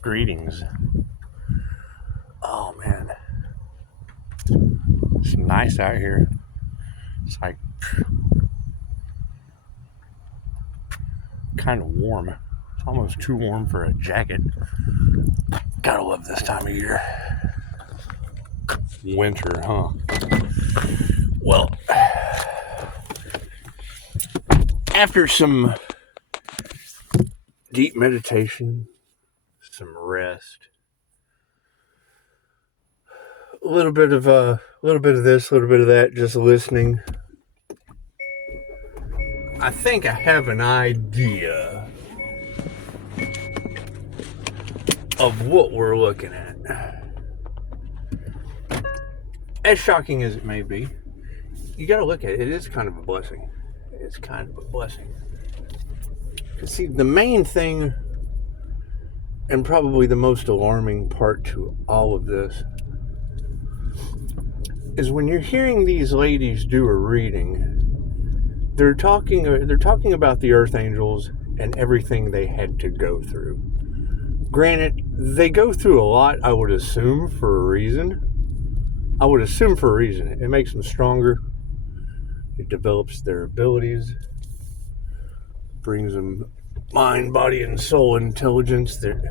Greetings. Oh man, it's nice out here. It's like kind of warm. It's almost too warm for a jacket. Gotta love this time of year. Winter, huh? Well, after some deep meditation, some rest, a little bit of this, a little bit of that, just listening, I think I have an idea of what we're looking at. As shocking as it may be, you got to look at it. It is kind of a blessing. It's kind of a blessing. See, the main thing, and probably the most alarming part to all of this, is when you're hearing these ladies do a reading, they're talking about the earth angels and everything they had to go through. Granted, they go through a lot, I would assume, for a reason. It makes them stronger. It develops their abilities. Brings them mind, body, and soul intelligence. It's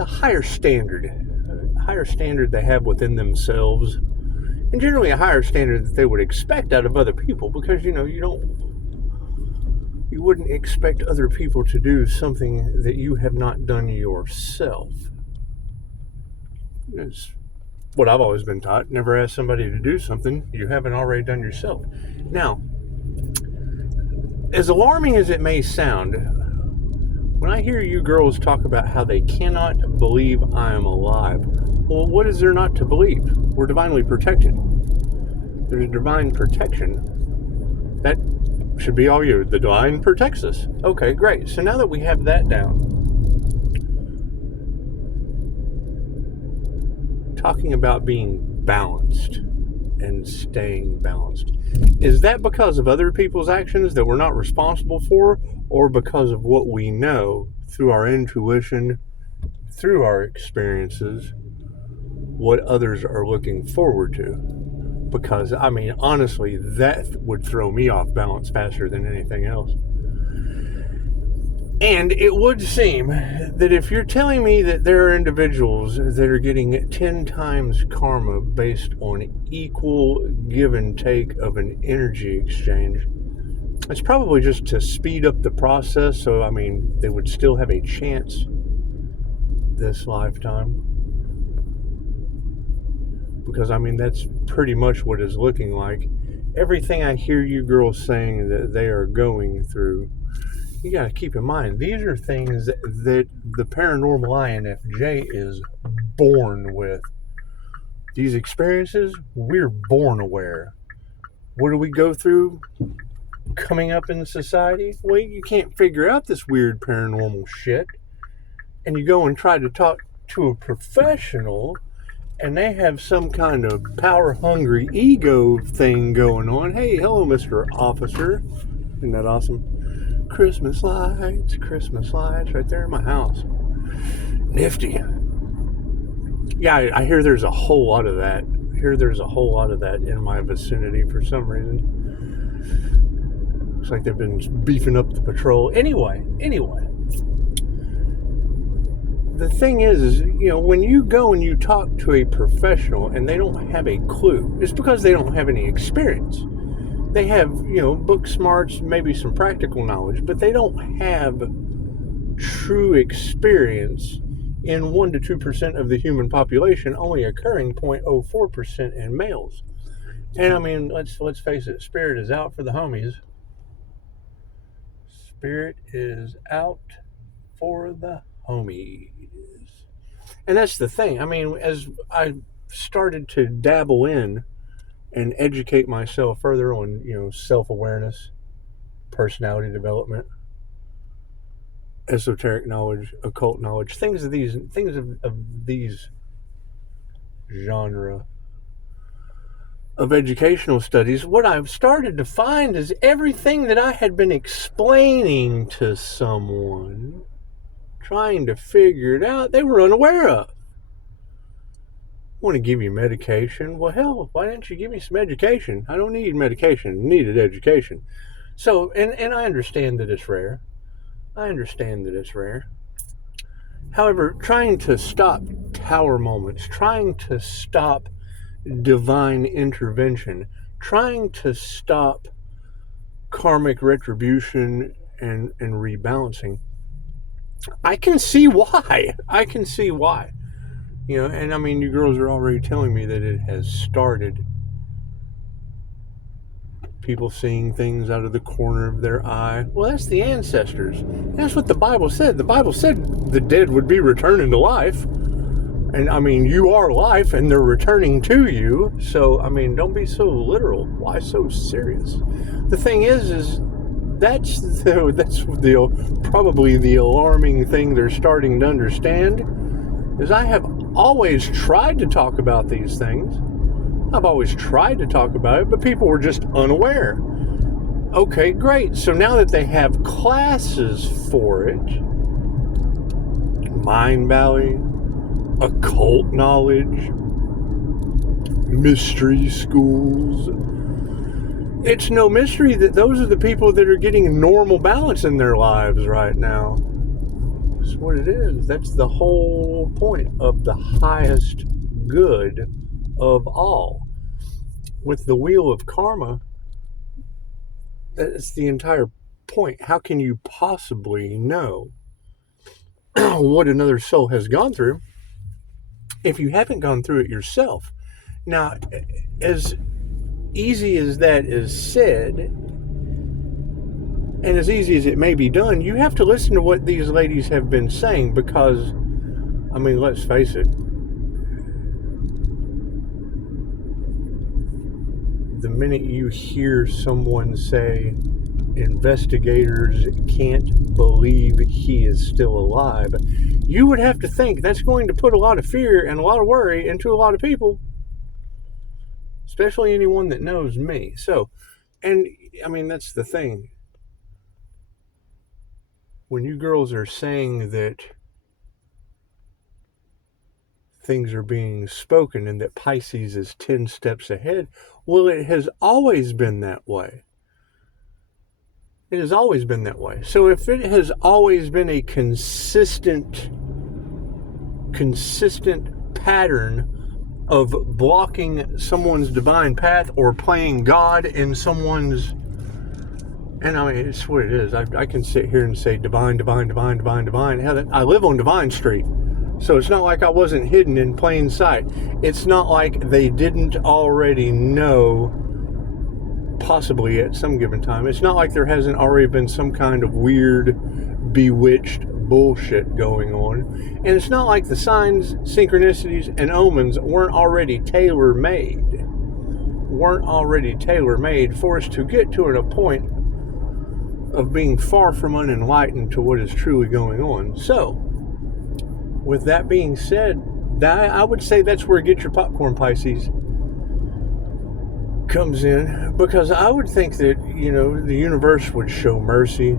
a higher standard they have within themselves, and generally a higher standard that they would expect out of other people, because you wouldn't expect other people to do something that you have not done yourself. It's what I've always been taught. Never ask somebody to do something you haven't already done yourself. Now, as alarming as it may sound, when I hear you girls talk about how they cannot believe I am alive, well, what is there not to believe? We're divinely protected. There's divine protection. That should be all you. The divine protects us. Okay, great. So now that we have that down, talking about being balanced and staying balanced, is that because of other people's actions that we're not responsible for, or because of what we know through our intuition, through our experiences, what others are looking forward to? Because, I mean, honestly, that would throw me off balance faster than anything else. And it would seem that if you're telling me that there are individuals that are getting 10 times karma based on equal give and take of an energy exchange, it's probably just to speed up the process. So, I mean, they would still have a chance this lifetime. Because, I mean, that's pretty much what it's looking like. Everything I hear you girls saying that they are going through, you got to keep in mind, these are things that the paranormal INFJ is born with. These experiences, we're born aware. What do we go through coming up in society? Well, you can't figure out this weird paranormal shit. And you go and try to talk to a professional, and they have some kind of power-hungry ego thing going on. Hey, hello, Mr. Officer. Isn't that awesome? Christmas lights right there in my house. Nifty. Yeah, I hear there's a whole lot of that. In my vicinity for some reason. Looks like they've been beefing up the patrol. Anyway. The thing is, when you go and you talk to a professional and they don't have a clue, it's because they don't have any experience. They have, book smarts, maybe some practical knowledge, but they don't have true experience in 1 to 2% of the human population, only occurring 0.04% in males. And I mean, let's face it, spirit is out for the homies. Spirit is out for the homies. And that's the thing. I mean, as I started to dabble in and educate myself further on, self-awareness, personality development, esoteric knowledge, occult knowledge, things of these genre, of educational studies, what I've started to find is everything that I had been explaining to someone, trying to figure it out, they were unaware of. Want to give you medication? Well, hell, why didn't you give me some education? I don't need medication. I needed education. So, and I understand that it's rare. However, trying to stop tower moments, trying to stop divine intervention, trying to stop karmic retribution and rebalancing, I can see why. You know, and I mean, you girls are already telling me that it has started. People seeing things out of the corner of their eye. Well, that's the ancestors. That's what the Bible said. The Bible said the dead would be returning to life. And I mean, you are life and they're returning to you. So, I mean, don't be so literal. Why so serious? The thing is that's probably the alarming thing they're starting to understand, is I have always tried to talk about these things. I've always tried to talk about it, but people were just unaware. Okay, great. So now that they have classes for it, Mind Valley, occult knowledge, mystery schools, it's no mystery that those are the people that are getting normal balance in their lives right now. That's what it is. That's the whole point of the highest good of all. With the wheel of karma, that's the entire point. How can you possibly know what another soul has gone through if you haven't gone through it yourself? Now, as easy as that is said, and as easy as it may be done, you have to listen to what these ladies have been saying, because, I mean, let's face it, the minute you hear someone say, investigators can't believe he is still alive, you would have to think that's going to put a lot of fear and a lot of worry into a lot of people, especially anyone that knows me. So, and I mean, that's the thing. When you girls are saying that things are being spoken and that Pisces is 10 steps ahead, well, it has always been that way. It has always been that way. So if it has always been a consistent pattern of blocking someone's divine path or playing God in someone's, and I mean, it's what it is. I can sit here and say divine. Hell, I live on Divine Street. So it's not like I wasn't hidden in plain sight. It's not like they didn't already know, possibly at some given time. It's not like there hasn't already been some kind of weird, bewitched bullshit going on. And it's not like the signs, synchronicities, and omens weren't already tailor-made. For us to get to a point of being far from unenlightened to what is truly going on. So, with that being said, I would say that's where Get Your Popcorn, Pisces comes in, because I would think that, you know, the universe would show mercy,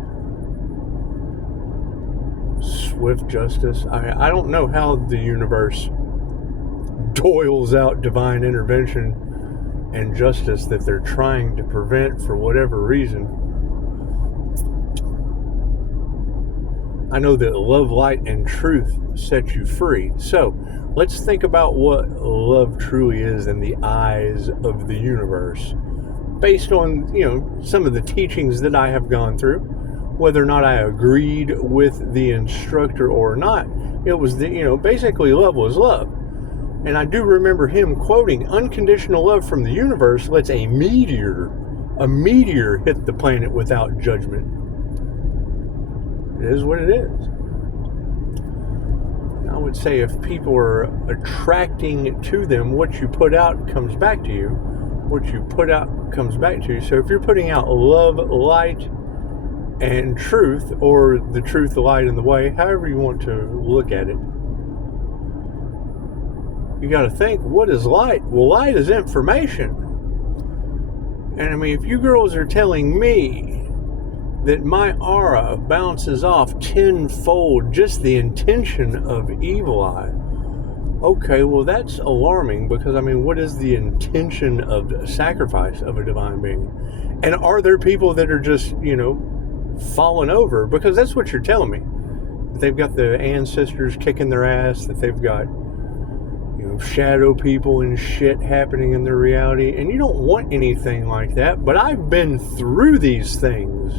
swift justice. I don't know how the universe doles out divine intervention and justice that they're trying to prevent for whatever reason. I know that love, light, and truth set you free. So let's think about what love truly is in the eyes of the universe, based on, you know, some of the teachings that I have gone through. Whether or not I agreed with the instructor or not, it was the, you know, basically love was love. And I do remember him quoting, unconditional love from the universe lets a meteor hit the planet without judgment. It is what it is. I would say if people are attracting to them, what you put out comes back to you. What you put out comes back to you. So if you're putting out love, light, and truth, or the truth, the light, and the way, however you want to look at it, you got to think, what is light? Well, light is information. And I mean, if you girls are telling me that my aura bounces off tenfold just the intention of evil eye, okay, well, that's alarming, because I mean, what is the intention of sacrifice of a divine being? And are there people that are just, falling over? Because that's what you're telling me. They've got the ancestors kicking their ass, that they've got, shadow people and shit happening in their reality. And you don't want anything like that. But I've been through these things.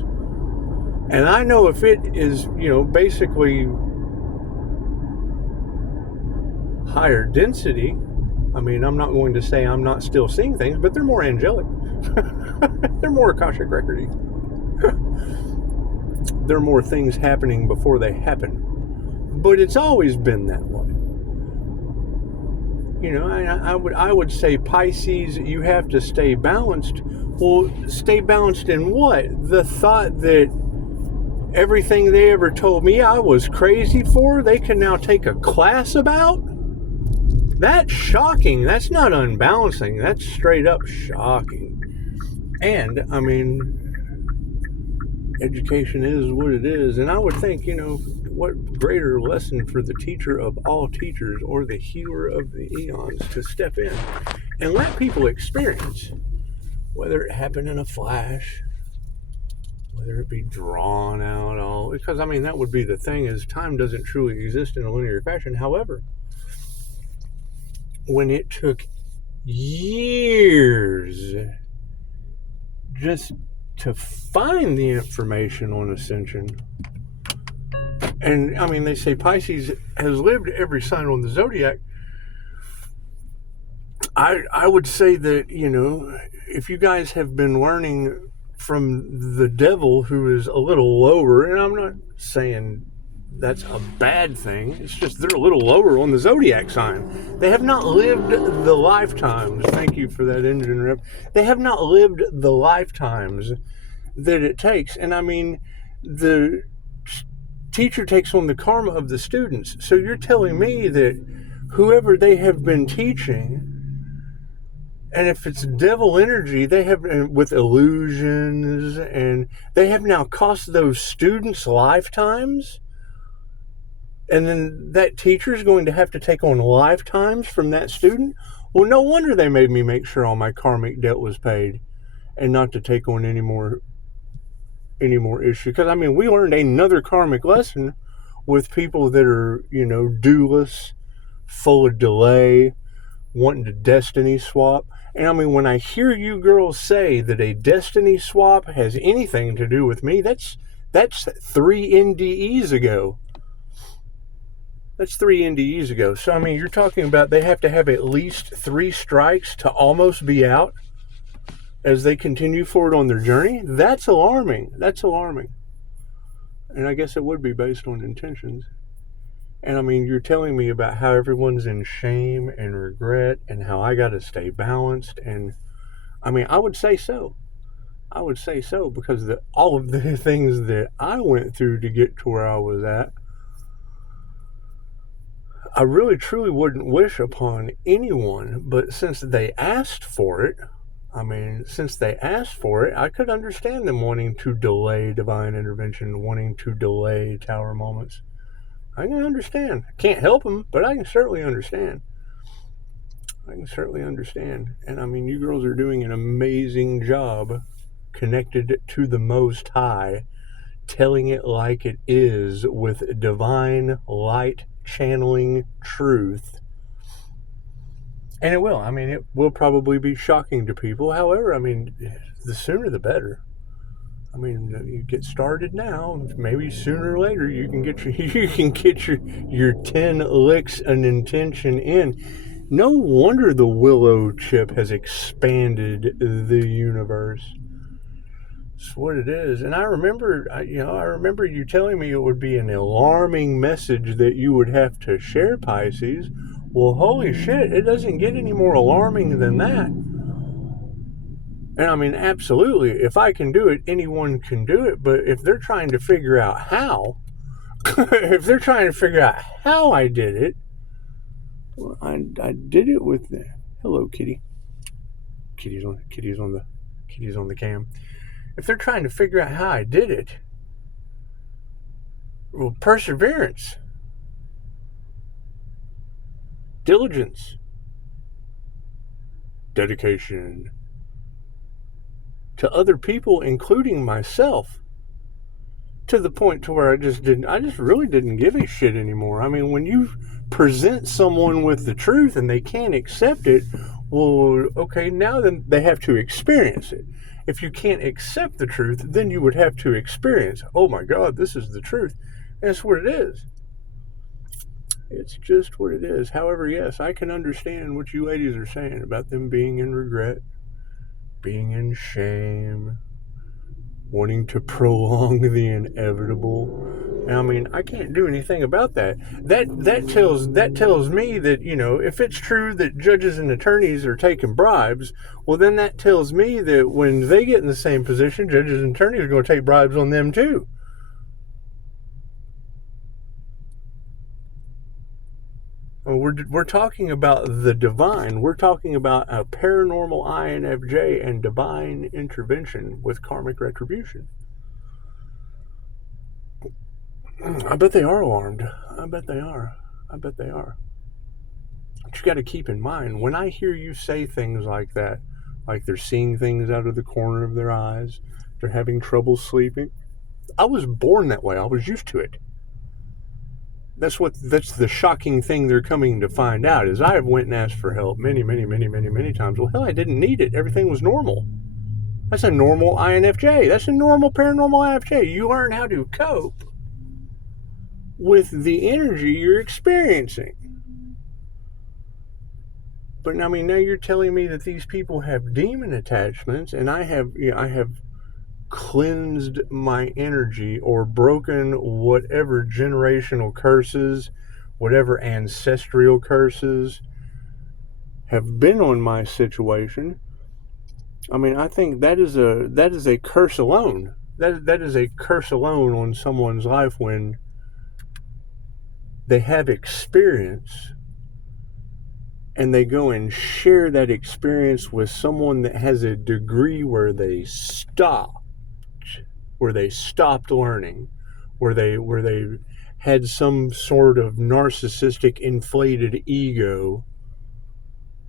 And I know if it is, basically higher density, I mean, I'm not going to say I'm not still seeing things, but they're more angelic. They're more Akashic Recordy. There are more things happening before they happen. But it's always been that way. I would say, Pisces, you have to stay balanced. Well, stay balanced in what? The thought that everything they ever told me I was crazy for, they can now take a class about? That's shocking. That's not unbalancing. That's straight up shocking. And, I mean, education is what it is. And I would think, what greater lesson for the teacher of all teachers, or the healer of the eons, to step in and let people experience, whether it happened in a flash, whether it be drawn out all, because I mean, that would be the thing, is time doesn't truly exist in a linear fashion. However, when it took years just to find the information on ascension, and I mean, they say Pisces has lived every sign on the zodiac. I would say that, if you guys have been learning from the devil, who is a little lower, and I'm not saying that's a bad thing, it's just they're a little lower on the zodiac sign. They have not lived the lifetimes. Thank you for that engine rep. They have not lived the lifetimes that it takes. And I mean, the teacher takes on the karma of the students. So you're telling me that whoever they have been teaching, and if it's devil energy, they have, with illusions, and they have now cost those students lifetimes. And then that teacher is going to have to take on lifetimes from that student. Well, no wonder they made me make sure all my karmic debt was paid, and not to take on any more issue. Because I mean, we learned another karmic lesson with people that are, dewless, full of delay, wanting to destiny swap. And I mean, when I hear you girls say that a destiny swap has anything to do with me, that's 3 NDEs ago. That's 3 NDEs ago. So, I mean, you're talking about they have to have at least 3 strikes to almost be out as they continue forward on their journey. That's alarming. That's alarming. And I guess it would be based on intentions. And I mean, you're telling me about how everyone's in shame and regret, and how I got to stay balanced. And I mean, I would say so. I would say so, because all of the things that I went through to get to where I was at, I really truly wouldn't wish upon anyone. But since they asked for it, I could understand them wanting to delay divine intervention, wanting to delay tower moments. I can understand. I can't help them, but I can certainly understand. And I mean, you girls are doing an amazing job connected to the Most High, telling it like it is, with divine light channeling truth. And it will probably be shocking to people. However, I mean, the sooner the better. I mean, you get started now, maybe sooner or later you can get your 10 licks an intention in. No wonder the willow chip has expanded the universe. It's what it is. And I remember you telling me it would be an alarming message that you would have to share, Pisces. Well, holy shit, it doesn't get any more alarming than that. And I mean, absolutely, if I can do it, anyone can do it. But if they're trying to figure out how, I did it, well, I did it with the, hello, kitty. Kitty's on the Kitty's on the cam. If they're trying to figure out how I did it, well, perseverance, diligence, dedication to other people, including myself, to the point to where I just really didn't give a shit anymore. I mean, when you present someone with the truth and they can't accept it, well, okay, now then they have to experience it. If you can't accept the truth, then you would have to experience, oh my God, this is the truth. And that's what it is. It's just what it is. However, yes, I can understand what you ladies are saying about them being in regret, being in shame, wanting to prolong the inevitable. I mean, I can't do anything about that. That tells me that, you know, if it's true that judges and attorneys are taking bribes, well, then that tells me that when they get in the same position, judges and attorneys are going to take bribes on them too. We're talking about the divine. We're talking about a paranormal INFJ and divine intervention with karmic retribution. I bet they are alarmed. I bet they are. But you got to keep in mind, when I hear you say things like that, like they're seeing things out of the corner of their eyes, they're having trouble sleeping, I was born that way. I was used to it. That's the shocking thing they're coming to find out, is I have went and asked for help many times. Well, hell, I didn't need it. Everything was normal. That's a normal INFJ. That's a normal paranormal INFJ. You learn how to cope with the energy you're experiencing. But I mean, now you're telling me that these people have demon attachments, and I have cleansed my energy or broken whatever generational curses, whatever ancestral curses have been on my situation. I mean, I think that is a curse alone. That is a curse alone on someone's life when they have experience and they go and share that experience with someone that has a degree where they stopped learning, where they had some sort of narcissistic inflated ego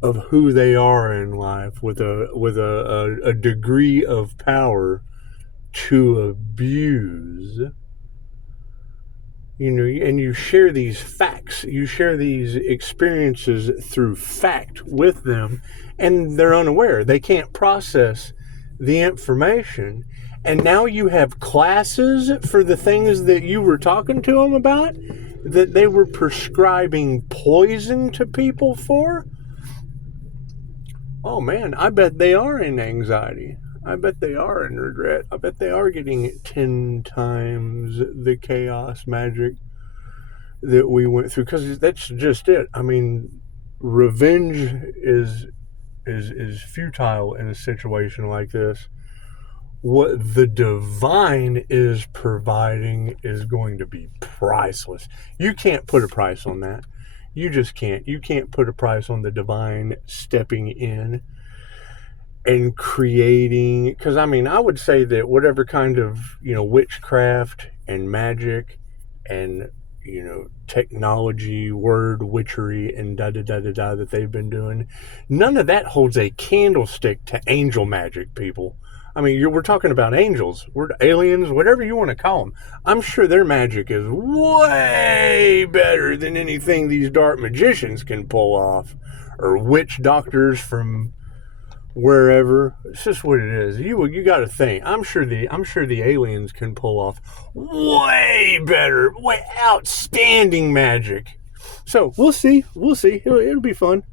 of who they are in life, with a degree of power to abuse. You know, and you share these facts, you share these experiences through fact with them, and they're unaware. They can't process the information. And now you have classes for the things that you were talking to them about, that they were prescribing poison to people for. Oh man, I bet they are in anxiety. I bet they are in regret. I bet they are getting 10 times the chaos magic that we went through, because that's just it. I mean, revenge is futile in a situation like this. What the divine is providing is going to be priceless. You can't put a price on that. You just can't. You can't put a price on the divine stepping in and creating, because I mean, I would say that whatever kind of, you know, witchcraft and magic and, you know, technology, word witchery and that they've been doing, none of that holds a candlestick to angel magic, people. I mean, we're talking about angels, we're aliens, whatever you want to call them. I'm sure their magic is way better than anything these dark magicians can pull off, or witch doctors from wherever. It's just what it is. You got to think. I'm sure the aliens can pull off way better, way outstanding magic. So we'll see. It'll be fun.